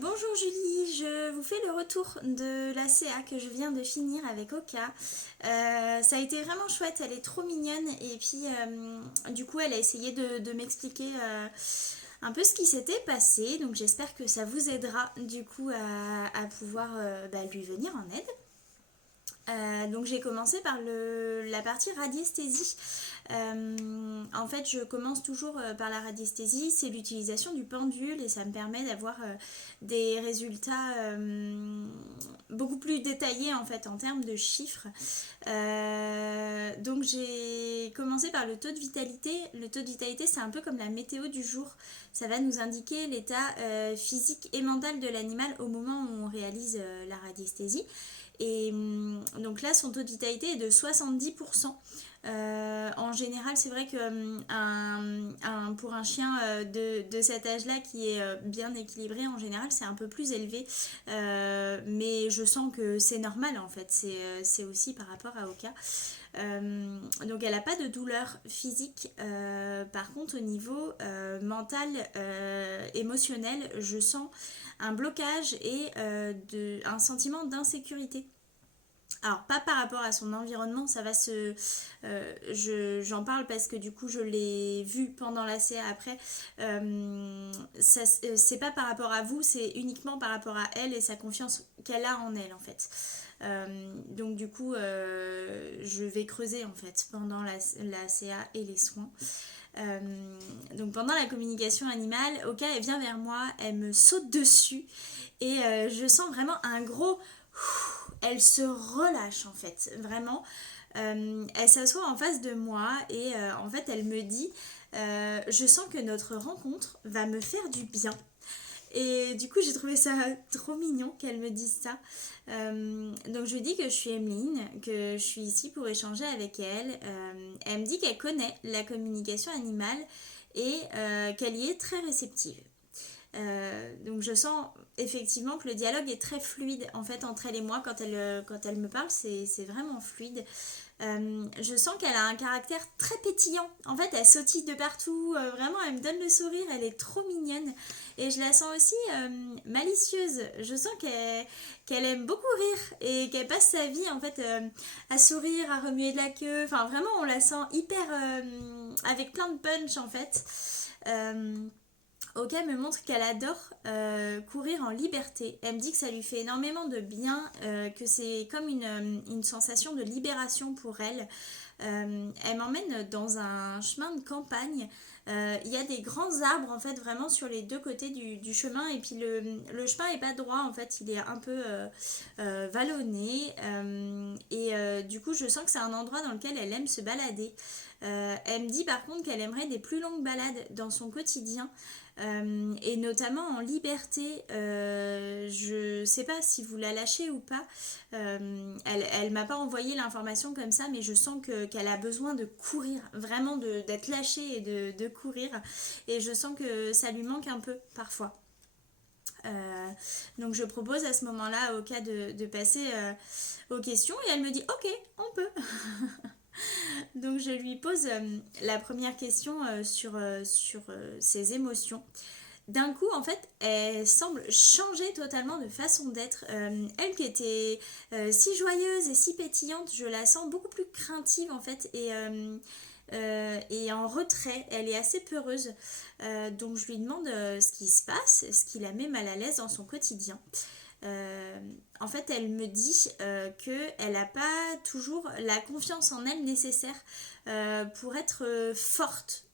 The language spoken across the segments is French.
Bonjour Julie, je vous fais le retour de la CA que je viens de finir avec Oka. Ça a été vraiment chouette, elle est trop mignonne et puis du coup elle a essayé de m'expliquer un peu ce qui s'était passé. Donc j'espère que ça vous aidera du coup à pouvoir lui venir en aide. Donc j'ai commencé par la partie radiesthésie. En fait, je commence toujours par la radiesthésie, c'est l'utilisation du pendule et ça me permet d'avoir des résultats beaucoup plus détaillés en fait en termes de chiffres. Donc j'ai commencé par le taux de vitalité. Le taux de vitalité, c'est un peu comme la météo du jour. Ça va nous indiquer l'état physique et mental de l'animal au moment où on réalise la radiesthésie. Et donc là, son taux de vitalité est de 70%. En général, c'est vrai que pour un chien de cet âge-là qui est bien équilibré, en général, c'est un peu plus élevé. Mais je sens que c'est normal en fait. C'est aussi par rapport à Oka. Donc elle n'a pas de douleur physique. Par contre, au niveau mental, émotionnel, je sens un blocage et un sentiment d'insécurité. Alors pas par rapport à son environnement, ça va se... j'en parle parce que du coup je l'ai vu pendant la CA après. C'est pas par rapport à vous, c'est uniquement par rapport à elle et sa confiance qu'elle a en elle en fait. Donc du coup je vais creuser en fait pendant la CA et les soins. Donc pendant la communication animale, Oka elle vient vers moi, elle me saute dessus et je sens vraiment un gros... Elle se relâche en fait, vraiment. Elle s'assoit en face de moi et en fait elle me dit je sens que notre rencontre va me faire du bien. Et du coup j'ai trouvé ça trop mignon qu'elle me dise ça. Donc je lui dis que je suis Emeline, que je suis ici pour échanger avec elle. Elle me dit qu'elle connaît la communication animale et qu'elle y est très réceptive. Donc je sens effectivement que le dialogue est très fluide en fait entre elle et moi quand elle me parle, c'est vraiment fluide. Je sens qu'elle a un caractère très pétillant. En fait, elle sautille de partout. Vraiment, elle me donne le sourire. Elle est trop mignonne. Et je la sens aussi malicieuse. Je sens qu'elle aime beaucoup rire et qu'elle passe sa vie en fait à sourire, à remuer de la queue. Enfin, vraiment, on la sent hyper avec plein de punch en fait. Oka me montre qu'elle adore courir en liberté. Elle me dit que ça lui fait énormément de bien, que c'est comme une sensation de libération pour elle. Elle m'emmène dans un chemin de campagne. Il y a des grands arbres en fait vraiment sur les deux côtés du chemin et puis le chemin est pas droit en fait, il est un peu vallonné et du coup je sens que c'est un endroit dans lequel elle aime se balader. Elle me dit par contre qu'elle aimerait des plus longues balades dans son quotidien. Et notamment en liberté, je sais pas si vous la lâchez ou pas. Elle m'a pas envoyé l'information comme ça, mais je sens qu'elle a besoin de courir, vraiment d'être lâchée et de courir. Et je sens que ça lui manque un peu parfois. Donc je propose à ce moment-là au cas de passer aux questions et elle me dit ok, on peut. Donc je lui pose la première question sur ses émotions. D'un coup, en fait, elle semble changer totalement de façon d'être. Elle qui était si joyeuse et si pétillante, je la sens beaucoup plus craintive en fait et en retrait. Elle est assez peureuse. Donc je lui demande ce qui se passe, ce qui la met mal à l'aise dans son quotidien. En fait, elle me dit qu'elle n'a pas toujours la confiance en elle nécessaire pour être forte.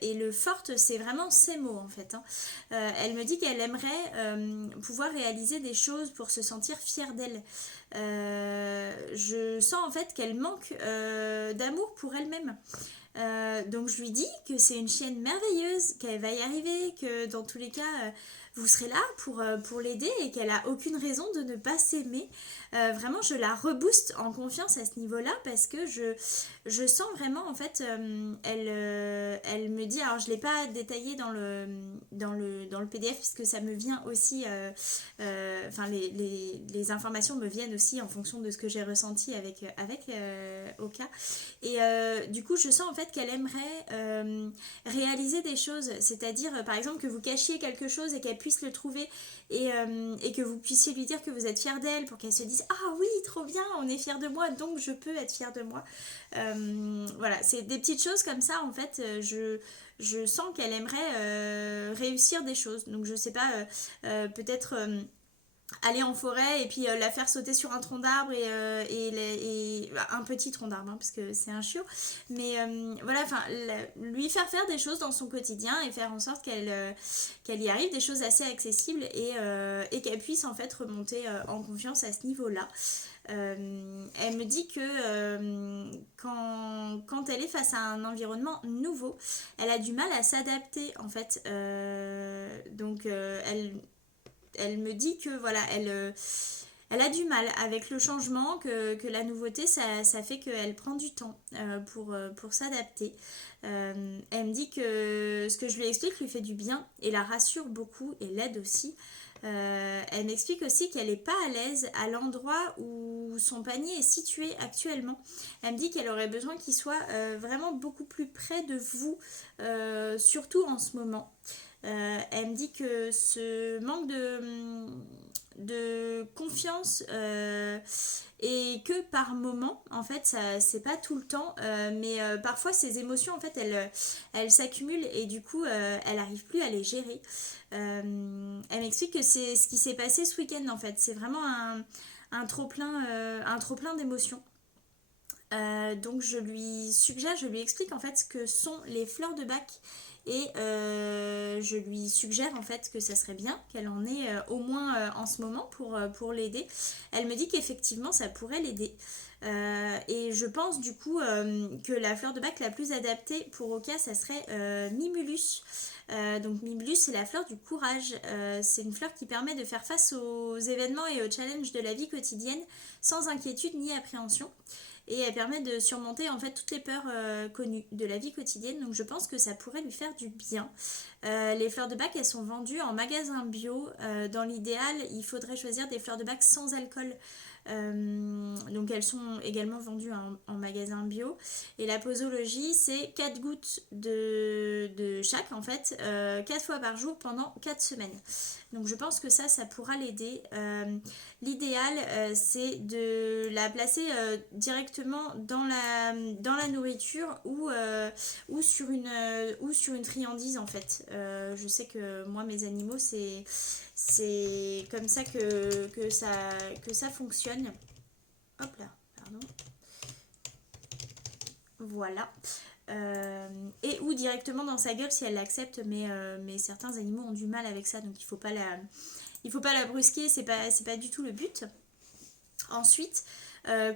Et le forte, c'est vraiment ces mots en fait. Hein. Elle me dit qu'elle aimerait pouvoir réaliser des choses pour se sentir fière d'elle. Je sens en fait qu'elle manque d'amour pour elle-même. Donc je lui dis que c'est une chienne merveilleuse, qu'elle va y arriver, que dans tous les cas vous serez là pour l'aider et qu'elle a aucune raison de ne pas s'aimer. Vraiment je la rebooste en confiance à ce niveau-là parce que je sens vraiment en fait elle me dit, alors je ne l'ai pas détaillé dans le PDF puisque ça me vient aussi enfin les informations me viennent aussi en fonction de ce que j'ai ressenti avec Oka et du coup je sens en fait qu'elle aimerait réaliser des choses, c'est-à-dire par exemple que vous cachiez quelque chose et qu'elle puisse le trouver et que vous puissiez lui dire que vous êtes fière d'elle pour qu'elle se dise ah oui trop bien, on est fière de moi donc je peux être fière de moi. Voilà, c'est des petites choses comme ça en fait. Je sens qu'elle aimerait réussir des choses, donc je sais pas, peut-être aller en forêt et puis la faire sauter sur un tronc d'arbre et un petit tronc d'arbre hein, parce que c'est un chiot, mais voilà, enfin lui faire des choses dans son quotidien et faire en sorte qu'elle y arrive, des choses assez accessibles et qu'elle puisse en fait remonter en confiance à ce niveau-là. Elle me dit que quand elle est face à un environnement nouveau, elle a du mal à s'adapter en fait. Donc elle me dit que voilà, elle a du mal avec le changement, que la nouveauté, ça fait qu'elle prend du temps pour s'adapter. Elle me dit que ce que je lui explique lui fait du bien et la rassure beaucoup et l'aide aussi. Elle m'explique aussi qu'elle n'est pas à l'aise à l'endroit où son panier est situé actuellement. Elle me dit qu'elle aurait besoin qu'il soit vraiment beaucoup plus près de vous, surtout en ce moment. Elle me dit que ce manque de confiance et que par moment en fait ça c'est pas tout le temps mais parfois ces émotions en fait elles s'accumulent et du coup elle arrive plus à les gérer. Elle m'explique que c'est ce qui s'est passé ce week-end en fait, c'est vraiment un trop plein d'émotions. Donc je lui explique en fait ce que sont les fleurs de Bach et je lui suggère en fait que ça serait bien qu'elle en ait au moins en ce moment pour l'aider. Elle me dit qu'effectivement ça pourrait l'aider. Et je pense du coup que la fleur de Bach la plus adaptée pour Oka ça serait Mimulus. Donc Mimulus c'est la fleur du courage, c'est une fleur qui permet de faire face aux événements et aux challenges de la vie quotidienne sans inquiétude ni appréhension. Et elle permet de surmonter en fait toutes les peurs connues de la vie quotidienne, donc je pense que ça pourrait lui faire du bien. Les fleurs de Bach elles sont vendues en magasin bio, dans l'idéal il faudrait choisir des fleurs de Bach sans alcool. Donc elles sont également vendues en magasin bio et la posologie c'est 4 gouttes de chaque en fait 4 fois par jour pendant 4 semaines, donc je pense que ça pourra l'aider. L'idéal c'est de la placer directement dans la nourriture ou sur une friandise en fait. Je sais que moi mes animaux c'est comme ça que ça fonctionne. Hop là, pardon. Voilà. Et ou directement dans sa gueule si elle l'accepte, mais certains animaux ont du mal avec ça, donc il faut pas la brusquer, c'est pas du tout le but. Ensuite,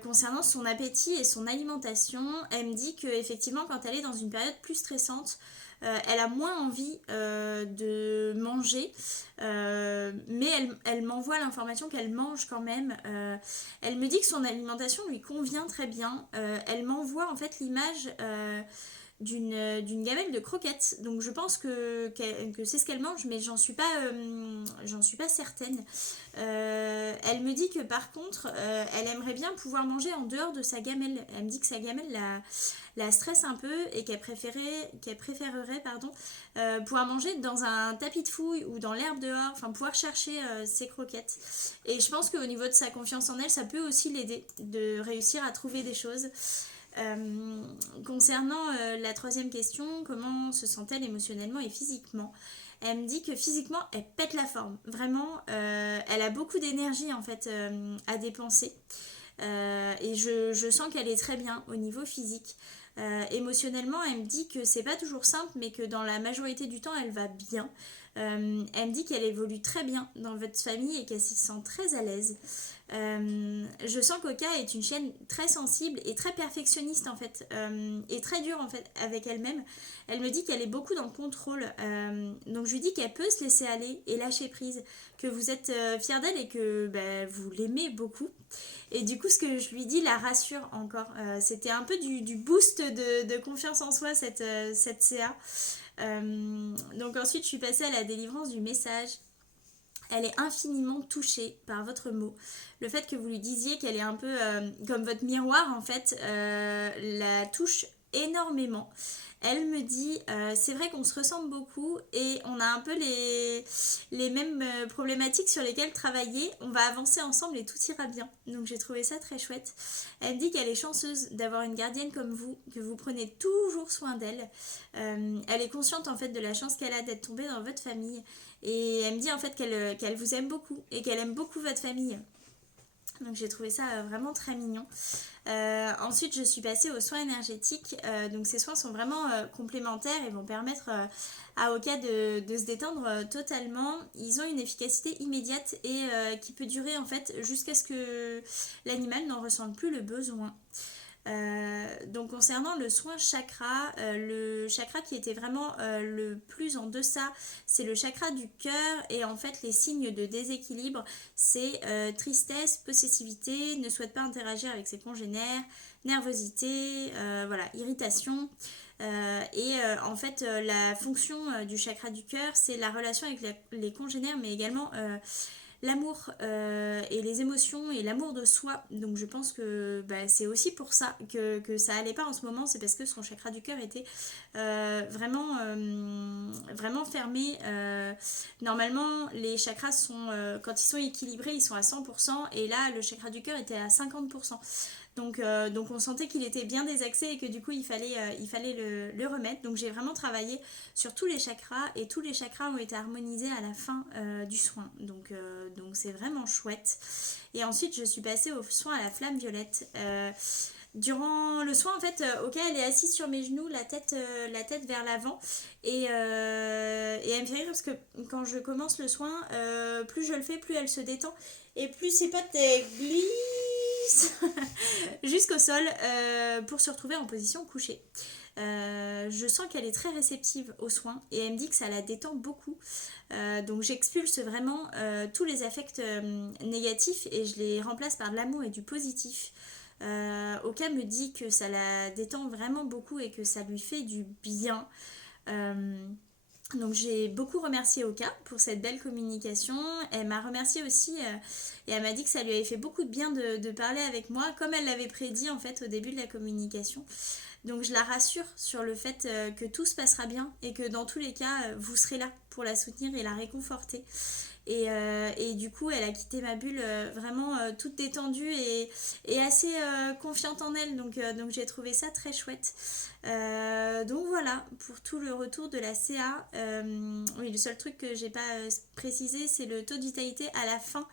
concernant son appétit et son alimentation, elle me dit qu'effectivement quand elle est dans une période plus stressante, elle a moins envie de manger, mais elle m'envoie l'information qu'elle mange quand même. Elle me dit que son alimentation lui convient très bien. Elle m'envoie en fait l'image d'une gamelle de croquettes, donc je pense que c'est ce qu'elle mange, mais j'en suis pas certaine. Elle me dit que par contre elle aimerait bien pouvoir manger en dehors de sa gamelle. Elle me dit que sa gamelle la stresse un peu et qu'elle préférerait pouvoir manger dans un tapis de fouille ou dans l'herbe dehors, enfin pouvoir chercher ses croquettes. Et je pense qu'au niveau de sa confiance en elle, ça peut aussi l'aider de réussir à trouver des choses. Concernant la troisième question, comment se sent-elle émotionnellement et physiquement? Elle me dit que physiquement elle pète la forme, vraiment elle a beaucoup d'énergie en fait à dépenser, et je sens qu'elle est très bien au niveau physique. Émotionnellement elle me dit que c'est pas toujours simple mais que dans la majorité du temps elle va bien. Elle me dit qu'elle évolue très bien dans votre famille et qu'elle s'y sent très à l'aise. Je sens qu'Oka est une chienne très sensible et très perfectionniste en fait, et très dure en fait avec elle-même. Elle me dit qu'elle est beaucoup dans le contrôle, donc je lui dis qu'elle peut se laisser aller et lâcher prise, que vous êtes fière d'elle et que vous l'aimez beaucoup. Et du coup ce que je lui dis la rassure encore. C'était un peu du boost de confiance en soi cette CA. Donc ensuite je suis passée à la délivrance du message. Elle est infiniment touchée par votre mot. Le fait que vous lui disiez qu'elle est un peu comme votre miroir en fait, la touche énormément. Elle me dit, c'est vrai qu'on se ressemble beaucoup et on a un peu les mêmes problématiques sur lesquelles travailler. On va avancer ensemble et tout ira bien. Donc j'ai trouvé ça très chouette. Elle me dit qu'elle est chanceuse d'avoir une gardienne comme vous, que vous prenez toujours soin d'elle. Elle est consciente en fait de la chance qu'elle a d'être tombée dans votre famille. Et elle me dit en fait qu'elle vous aime beaucoup et qu'elle aime beaucoup votre famille. Donc j'ai trouvé ça vraiment très mignon. Ensuite je suis passée aux soins énergétiques. Donc ces soins sont vraiment complémentaires et vont permettre à Oka de se détendre totalement. Ils ont une efficacité immédiate et qui peut durer en fait jusqu'à ce que l'animal n'en ressente plus le besoin. Donc concernant le soin chakra, le chakra qui était vraiment le plus en deçà, c'est le chakra du cœur et en fait les signes de déséquilibre, c'est tristesse, possessivité, ne souhaite pas interagir avec ses congénères, nervosité, voilà, irritation. En fait la fonction du chakra du cœur, c'est la relation avec les congénères mais également l'amour et les émotions et l'amour de soi. Donc je pense que c'est aussi pour ça que ça allait pas en ce moment, c'est parce que son chakra du cœur était vraiment fermé. Normalement les chakras sont quand ils sont équilibrés ils sont à 100% et là le chakra du cœur était à 50%. Donc on sentait qu'il était bien désaxé et que du coup il fallait le remettre. Donc j'ai vraiment travaillé sur tous les chakras et tous les chakras ont été harmonisés à la fin du soin. Donc c'est vraiment chouette. Et ensuite je suis passée au soin à la flamme violette. Durant le soin, en fait, Oka, elle est assise sur mes genoux, la tête vers l'avant. Et elle me fait rire parce que quand je commence le soin, plus je le fais, plus elle se détend. Et plus ses pattes glissent jusqu'au sol pour se retrouver en position couchée. Je sens qu'elle est très réceptive aux soins et elle me dit que ça la détend beaucoup. Donc j'expulse vraiment tous les affects négatifs et je les remplace par de l'amour et du positif. Oka me dit que ça la détend vraiment beaucoup et que ça lui fait du bien. Donc j'ai beaucoup remercié Oka pour cette belle communication. Elle m'a remercié aussi et elle m'a dit que ça lui avait fait beaucoup de bien de parler avec moi comme elle l'avait prédit en fait au début de la communication. Donc je la rassure sur le fait que tout se passera bien et que dans tous les cas vous serez là pour la soutenir et la réconforter. Et du coup elle a quitté ma bulle vraiment toute détendue et assez confiante en elle. Donc j'ai trouvé ça très chouette. Donc voilà pour tout le retour de la CA. Oui, le seul truc que j'ai pas précisé c'est le taux de vitalité à la fin.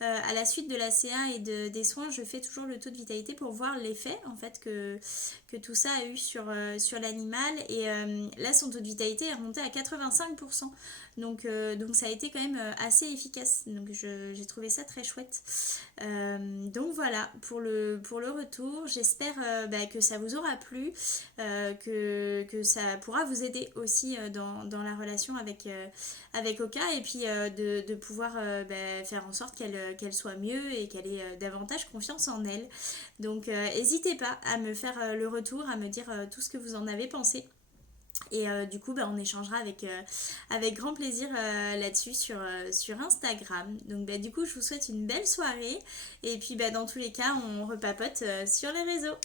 À la suite de la CA et des soins, je fais toujours le taux de vitalité pour voir l'effet en fait que tout ça a eu sur l'animal. Et là son taux de vitalité est remonté à 85%. Donc ça a été quand même assez efficace. Donc j'ai trouvé ça très chouette. Donc voilà pour le retour. J'espère que ça vous aura plu, que ça pourra vous aider aussi dans la relation avec Oka et puis de pouvoir faire en sorte qu'elle soit mieux et qu'elle ait davantage confiance en elle. Donc n'hésitez pas à me faire le retour, à me dire tout ce que vous en avez pensé. Et du coup, on échangera avec grand plaisir là-dessus sur Instagram. Donc du coup, je vous souhaite une belle soirée. Et puis dans tous les cas, on repapote sur les réseaux.